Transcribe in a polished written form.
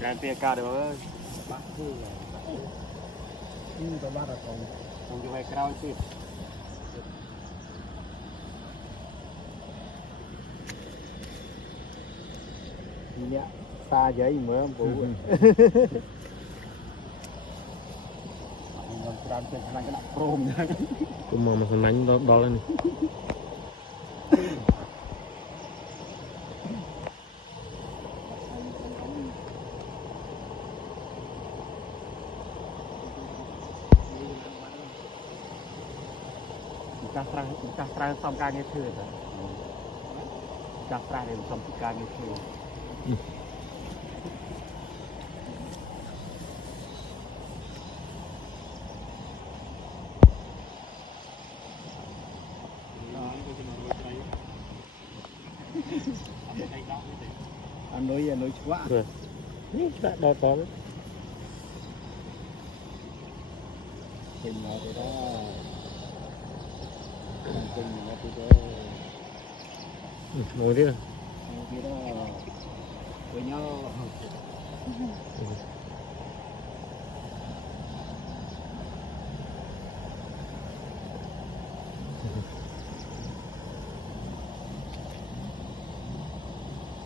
Cái tia ca được ơi. Bắt vui là tao bắt là còn Không cho mày cao chứ. nhẹ xa giấy mới không cũ còn tràn trên cái nắp chrome cũng mà phần bánh đó lên Cắt ra xong ca nghe thưa rồi. Cắt ra để xong ca nghe thưa. anh nói quá đã đo to đấy mình nói thế đó tình nó thì đó ngồi đi cái đó với nhau